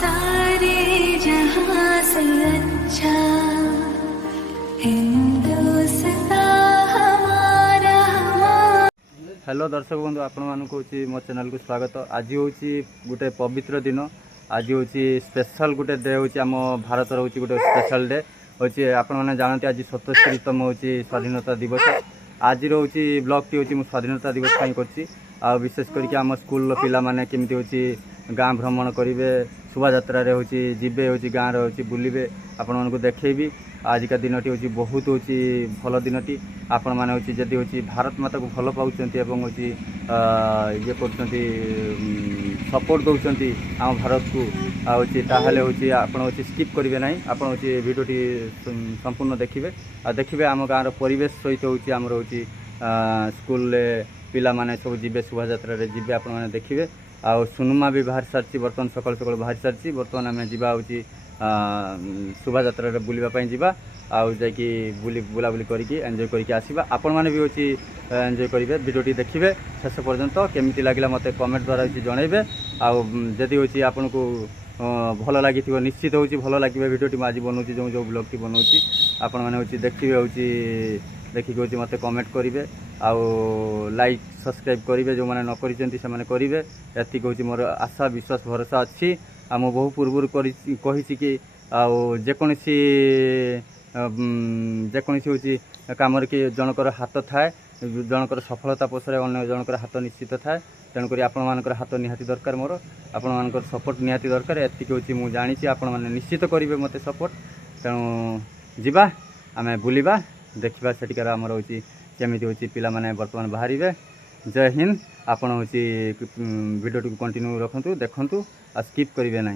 सारे जहां से अच्छा हिंदुस्तान हमारा। हेलो दर्शक बंधु आपण मानक हूँ मो चैनल को स्वागत। आज हूँ गोटे पवित्र दिन, आज हूँ स्पेशल गोटे डे हूँ आम भारत हूँ गोटे स्पेशल डे हूँ। आपण मैंने जानते आज 77तम हूँ स्वाधीनता दिवस। आज हूँ ब्लॉग टी हूँ स्वाधीनता दिवस कर विशेष करके आम स्कूल पिला माने केमती हूँ गाँ भ्रमण करेंगे, शोभा यात्रा हूँ जीवे हूँ गाँव हूँ बुलवे आपण मानक देखी। आजिका दिनटी हूँ बहुत हूँ भल दिनटी। आपण मैंने हूँ जदि हूँ भारत माता को भल पाँच हूँ ये कर सपोर्ट दौरान आम भारत को ताहले हूँ आपड़ हूँ स्किप करेंगे ना, आप हूँ भिडियोटी संपूर्ण देखिए। देखिए आम गाँव परिवेश सहित हूँ आमर हूँ स्कूल पिला माने सब जीवे शोभा यात्रा जीवे आपण मैंने देखिए। आ सुनुमा भी बाहर सारी बर्तमान सकाल सकाल बाहर सारी बर्तमान आम जा शोभा यात्रा बुलवाई जावा आकि बुलाबुली करके एंजॉय करके आसवा। आपण मैंने भी हूँ एंजॉय करेंगे, वीडियोटी देखिए शेष पर्यंत केमती लगे मत कमेंट द्वारा जनइबे। आदि हूँ आपन को भल लगी निश्चित हूँ भल लगे वीडियोटी आज बनाऊँ जो ब्लॉगटी बनाऊँ आपण मैंने हूँ देखिए हूँ देखिक हूँ मत कमेंट करेंगे आउ लाइक सब्सक्राइब करेंगे जो मैंने न करेंगे एति हूँ मोर आशा विश्वास भरोसा अच्छी। मु बहु पूर्व कही कि जेकोसी जेकोसी हूँ कम कि जनकर हाथ थाए, जनकर सफलता पछरे अन्य जनकर हाथ निश्चित थाए। तेणुक आपण मानकर हाथ निहाती दरकार, मोर आपण मानकर सपोर्ट निहाती दरकार। एति हूँ मुझे जानी आपण मैंने निश्चित करेंगे मत सपोर्ट। तेणु जीवा आम बुलवा देखा सेठिकार आमर हूँ केमी हूँ पिला माने बर्तमान बाहर। जय हिंद। आपण हूँ वीडियो को कंटिन्यू रखु देखु आ स्किप करेंगे ना।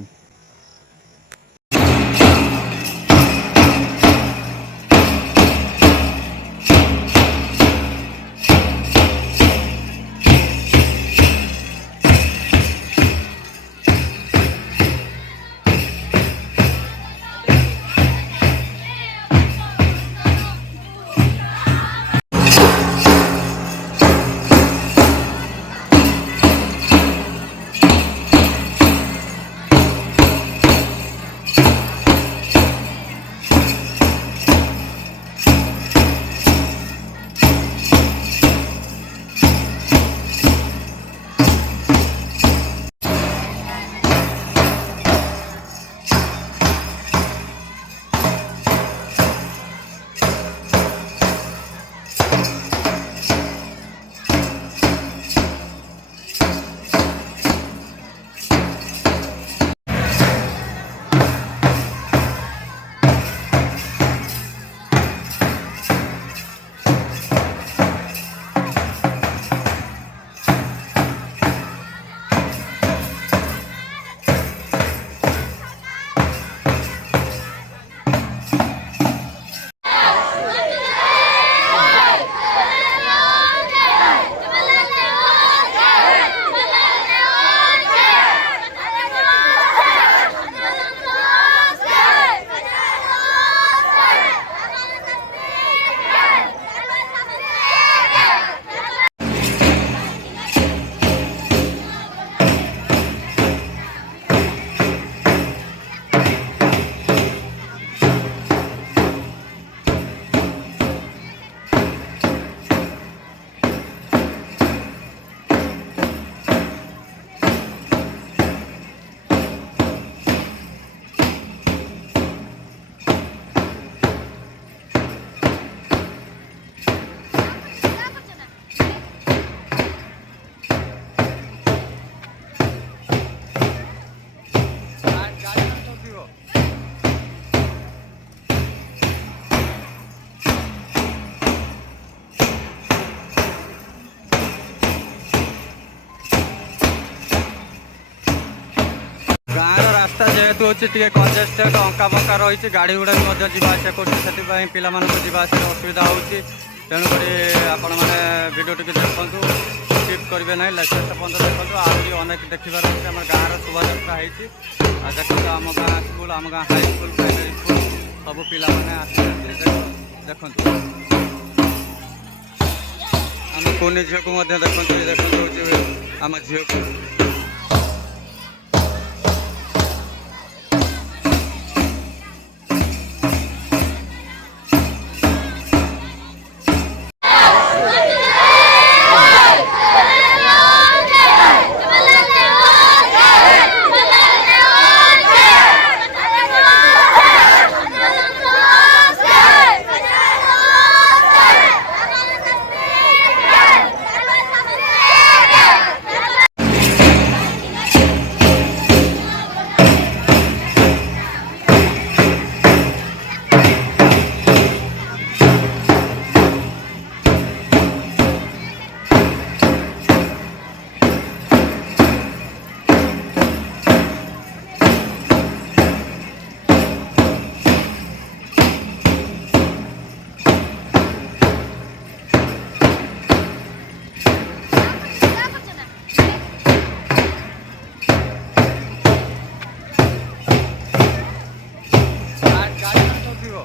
रास्ता जेहेतु हूँ कंजेस्टेड अंका बंका रही गाड़ी गुड़ा भी जावास कर पिला जावास असुविधा हो। तेणुक आपण मैंने वीडियो टी देखूँ स्किप करेंगे ना, लाइसेंस पर्यटन देखो आहरी अनेक देखार अच्छे। आम गाँव शोभा यात्रा हो देखो आम गाँ स्कूल आम गाँ हाई स्कूल प्राइमरी स्कूल सब पिला देखो आम कुनी झील को देखो देखो आम झील को ଆସିବ।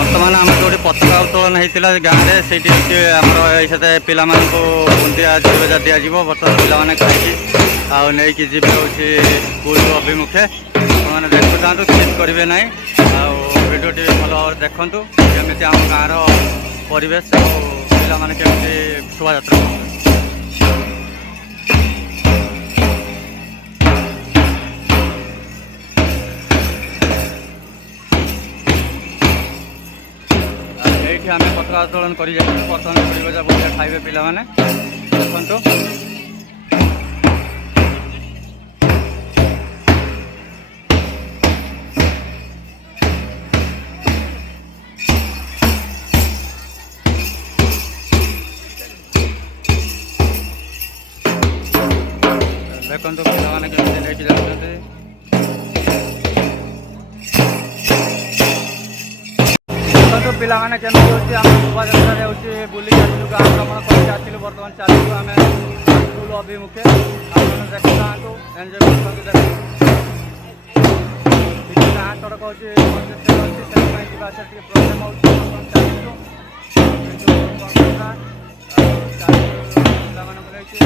ବର୍ତ୍ତମାନ ଆମର ଯେଉଁଠି ପତାକା ଉତ୍ତୋଳନ ହେଇଥିଲା ଗାଁରେ ସେଇଠି ଆମର ଏଇଠି ପିଲାମାନଙ୍କୁ ବୁନ୍ଦିଆ ଝୁଳିଭଜା ଦିଆଯିବ। ବର୍ତ୍ତମାନ ପିଲାମାନେ ଖାଇକି ଆଉ ନେଇକି ଯିବେ ହେଉଛି ସ୍କୁଲ ଅଭିମୁଖେ। ଆପଣମାନେ ଦେଖୁଥାନ୍ତୁ, ସ୍କିପ୍ କରିବେ ନାହିଁ। ଆଉ ଭିଡ଼ିଓଟି ଭଲ ଭାବରେ ଦେଖନ୍ତୁ କେମିତି ଆମ ଗାଁର ପରିବେଶ ଆଉ ପିଲାମାନେ କେମିତି ଶୋଭାଯାତ୍ରା କରୁଛନ୍ତି। ଏଇଠି ଆମେ ପତାକା ଉତ୍ତୋଳନ କରି ଯାଇଛୁ। ବର୍ତ୍ତମାନ ଝୁଳିଭଜା ବୁନ୍ଦିଆ ଖାଇବେ ପିଲାମାନେ, ଦେଖନ୍ତୁ। ଦେଖନ୍ତୁ ପିଲାମାନେ କେମିତି ନେଇକି ଯାଉଛନ୍ତି। ଦେଖନ୍ତୁ ପିଲାମାନେ କେମିତି ହେଉଛି ଆମ ଶୋଭାଯାତ୍ରାରେ ହେଉଛି ବୁଲିକି ଆସିଲୁ, ଗାଁ ଭ୍ରମଣ କରିକି ଆସିଲୁ। ବର୍ତ୍ତମାନ ଚାଲିଛୁ ଆମେ ସ୍କୁଲ ଅଭିମୁଖେ। ଆପଣମାନେ ଦେଖୁଥାନ୍ତୁ, ଏନ୍ଜୟ କରୁଛନ୍ତି। ଦେଖନ୍ତୁ କିଛି ଗାଁ ସଡ଼କ ହେଉଛି କଂଜେଷ୍ଟେଡ୍ ଅଛି, ସେଥିପାଇଁ ଯିବା ଆସିବା ଟିକେ ପ୍ରୋବ୍ଲେମ୍ ହେଉଛି। ବର୍ତ୍ତମାନ ଚାଲିଛୁ କିନ୍ତୁ କ'ଣ କରିବା, ଆଉ ଚାଲିଛୁ ପିଲାମାନଙ୍କୁ ନେଇକି।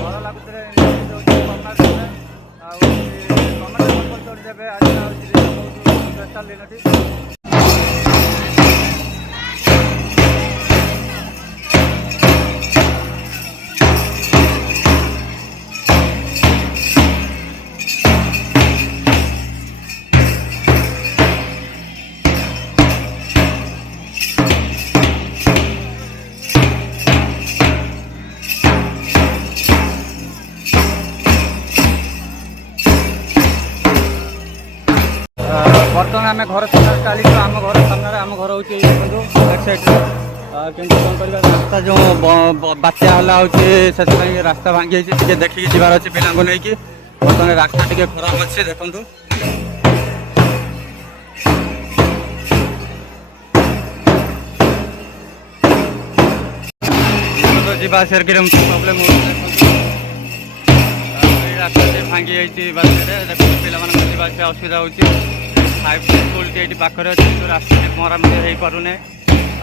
ଭଲ ଲାଗୁଥିଲେ ଗଭର୍ଣ୍ଣମେଣ୍ଟ ଆଉ ଗଭର୍ଣ୍ଣମେଣ୍ଟ ଦେବେ। ଆଜି ହେଉଛି ବହୁତ ସ୍ପେଶାଲ ଦିନଟି। ବର୍ତ୍ତମାନ ଆମେ ଘର ସାମ୍ନାରେ ଚାଲିଛୁ। ଆମ ଘର ସାମ୍ନାରେ ଆମ ଘର ହେଉଛି ଦେଖନ୍ତୁ ବ୍ୟାକ୍ ସାଇଡ଼୍ରେ। କିନ୍ତୁ କ'ଣ କରିବା, ରାସ୍ତା ଯେଉଁ ବାତ୍ୟା ହେଲା ହେଉଛି ସେଥିପାଇଁ ରାସ୍ତା ଭାଙ୍ଗି ଯାଇଛି। ଟିକେ ଦେଖିକି ଯିବାର ଅଛି ପିଲାଙ୍କୁ ନେଇକି। ବର୍ତ୍ତମାନ ରାସ୍ତା ଟିକେ ଖରାପ ଅଛି, ଦେଖନ୍ତୁ। ଯିବା ଆସିବାରେ କେମିତି ପ୍ରୋବ୍ଲେମ୍ ହେଉଛି ଦେଖନ୍ତୁ। ଏଇ ରାସ୍ତାଟି ଭାଙ୍ଗି ଯାଇଛି ବାତ୍ୟାରେ, ଦେଖନ୍ତୁ ପିଲାମାନଙ୍କ ଯିବା ଆସିବା ଅସୁବିଧା ହେଉଛି। 5 ସ୍କୁଲଟି ଏଇଠି ପାଖରେ ଅଛି, କିନ୍ତୁ ରାସ୍ତାଟି ମରାମତି ହେଇପାରୁନି।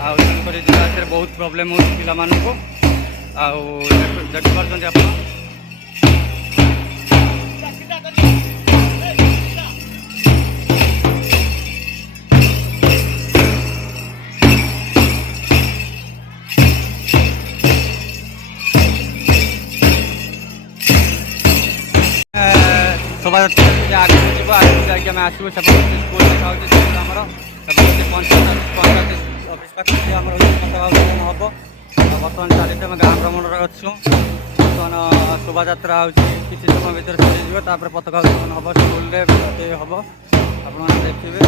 ଆଉ ତେଣୁକରି ଯିବା ଆସିବାରେ ବହୁତ ପ୍ରୋବ୍ଲେମ୍ ହେଉଛି ପିଲାମାନଙ୍କୁ। ଆଉ ଦେଖିପାରୁଛନ୍ତି ଆପଣ। ଶୋଭାଯାତ୍ରା ଟିକେ ଆଗକୁ ଯିବ, ଆଗକୁ ଯାଇକି ଆମେ ଆସିବୁ। ସେପଟେ ସ୍କୁଲ ଦେଖା ହେଉଛି, ସେପଟେ ଆମର ସେପଟେ ପଞ୍ଚାୟତ ଅଫିସ୍ ପାଖରେ ଆମର ପତାକା ଉତ୍ତୋଳନ ହେବ। ବର୍ତ୍ତମାନ ଚାଲିଛି, ଆମେ ଗାଁ ଭ୍ରମଣରେ ଅଛୁ। ବର୍ତ୍ତମାନ ଶୋଭାଯାତ୍ରା ହେଉଛି କିଛି ସମୟ ଭିତରେ ସରିଯିବ, ତାପରେ ପତାକା ଉତ୍ତୋଳନ ହେବ ସ୍କୁଲରେ ହେବ, ଆପଣମାନେ ଦେଖିବେ।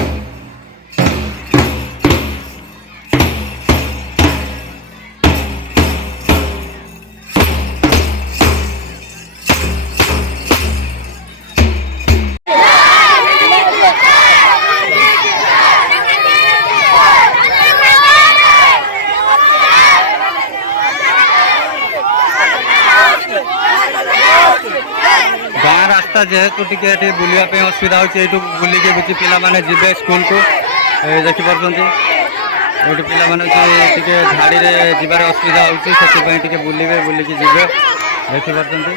ଗାଁ ରାସ୍ତା ଯେହେତୁ ଟିକେ ଏଠି ବୁଲିବା ପାଇଁ ଅସୁବିଧା ହେଉଛି, ଏଇଠୁ ବୁଲିକି କିଛି ପିଲାମାନେ ଯିବେ ସ୍କୁଲକୁ। ଦେଖିପାରୁଛନ୍ତି ଏଇଠି ପିଲାମାନେ ଟିକେ ଝାଡ଼ିରେ ଯିବାର ଅସୁବିଧା ହେଉଛି, ସେଥିପାଇଁ ଟିକେ ବୁଲିବେ, ବୁଲିକି ଯିବେ। ଦେଖିପାରୁଛନ୍ତି।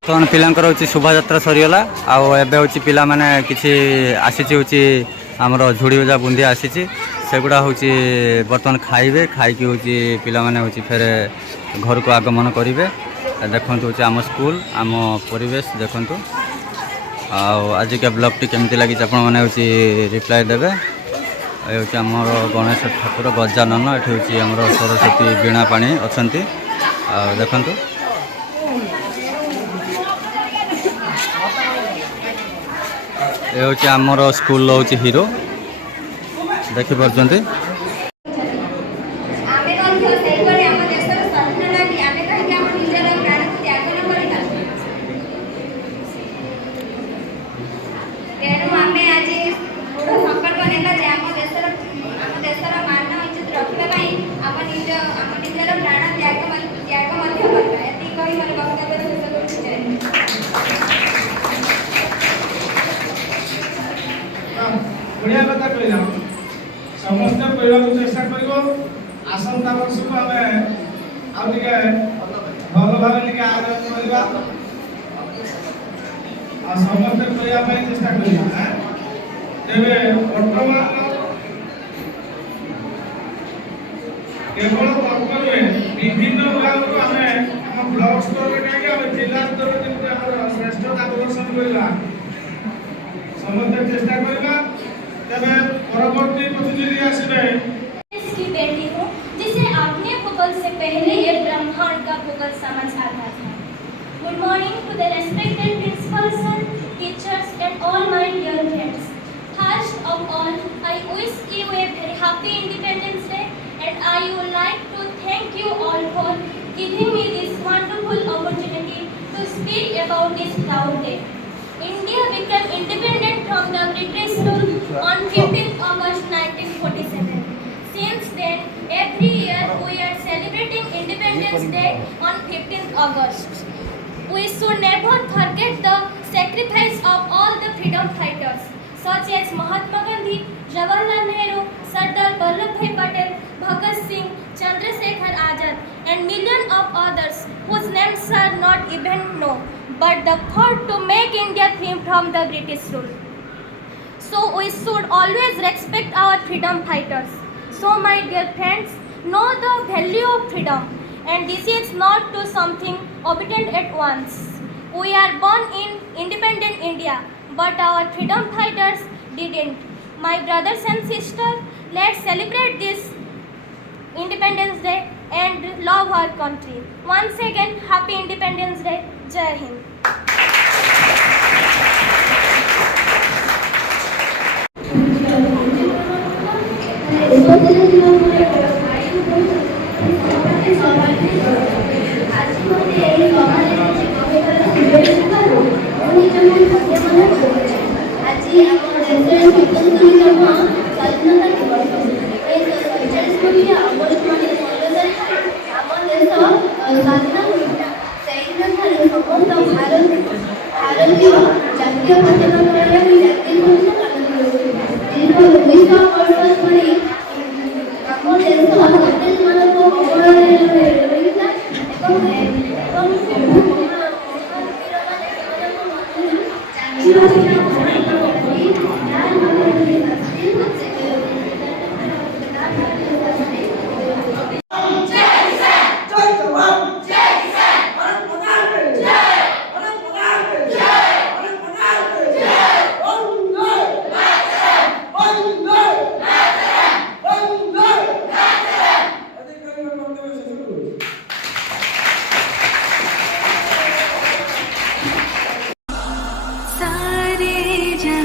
ବର୍ତ୍ତମାନ ପିଲାଙ୍କର ହେଉଛି ଶୋଭାଯାତ୍ରା ସରିଗଲା। ଆଉ ଏବେ ହେଉଛି ପିଲାମାନେ କିଛି ଆସିଛି ହେଉଛି ଆମର ଝୁଡ଼ିଭଜା ବୁନ୍ଦିଆ ଆସିଛି, ସେଗୁଡ଼ା ହେଉଛି ବର୍ତ୍ତମାନ ଖାଇବେ। ଖାଇକି ହେଉଛି ପିଲାମାନେ ହେଉଛି ଫେରେ ଘରକୁ ଆଗମନ କରିବେ। ଦେଖନ୍ତୁ ହେଉଛି ଆମ ସ୍କୁଲ, ଆମ ପରିବେଶ ଦେଖନ୍ତୁ। आजिका ब्लॉगटी केमती लगी आपण मैंने रिप्लाई देवे। ये हूँ आमर गणेश ठाकुर गजानन, ये हूँ आमर सरस्वती वीणा पाणी अच्छा देखु। ये हूँ आमर स्कूल हूँ हीरो देखिपुंट। बढ़िया कथा कहला समस्त कहला चेष्टा करिवो। आसंता वर्ष को हमें आ टिके भल भाव टिके आयोजन करबा आ समस्त कहया पई चेष्टा करिया। तेबे वर्तमान केवल कर्तव्य विभिन्न विभाग को हमें हम ब्लॉक स्तर रे काके हम जिला स्तर रे जेते हमर श्रेष्ठता प्रदर्शन करबा समस्त चेष्टा करबा। परवर्ती प्रतिनिधि आसबे इसकी बेटी हूँ जिसे आपने भूगोल से पहले ये ब्रह्मांड का भूगोल समझ आता था। Good morning to the respected principal sir, teachers and all my dear friends. First of all, I wish you a very happy Independence Day, and I would like to thank you all for giving me this wonderful opportunity to speak about this proud day. India became independent from the British rule on 15th August 1947. Since then, every year we are celebrating Independence Day on 15th August. We should never forget the sacrifice of all the freedom fighters, such as Mahatma Gandhi, Jawaharlal Nehru, Sardar Vallabhbhai Patel, Bhagat Singh, Chandrasekhar Azad, and millions of others whose names are not even known, but the fought to make India free from the British rule. So we should always respect our freedom fighters. So my dear friends, know the value of freedom, and this is not to something obtained at once. We are born in independent India, but our freedom fighters didn't. My brothers and sisters, let's celebrate this Independence Day and love our country. Once again, Happy Independence Day. Jai Hind. सारे जहां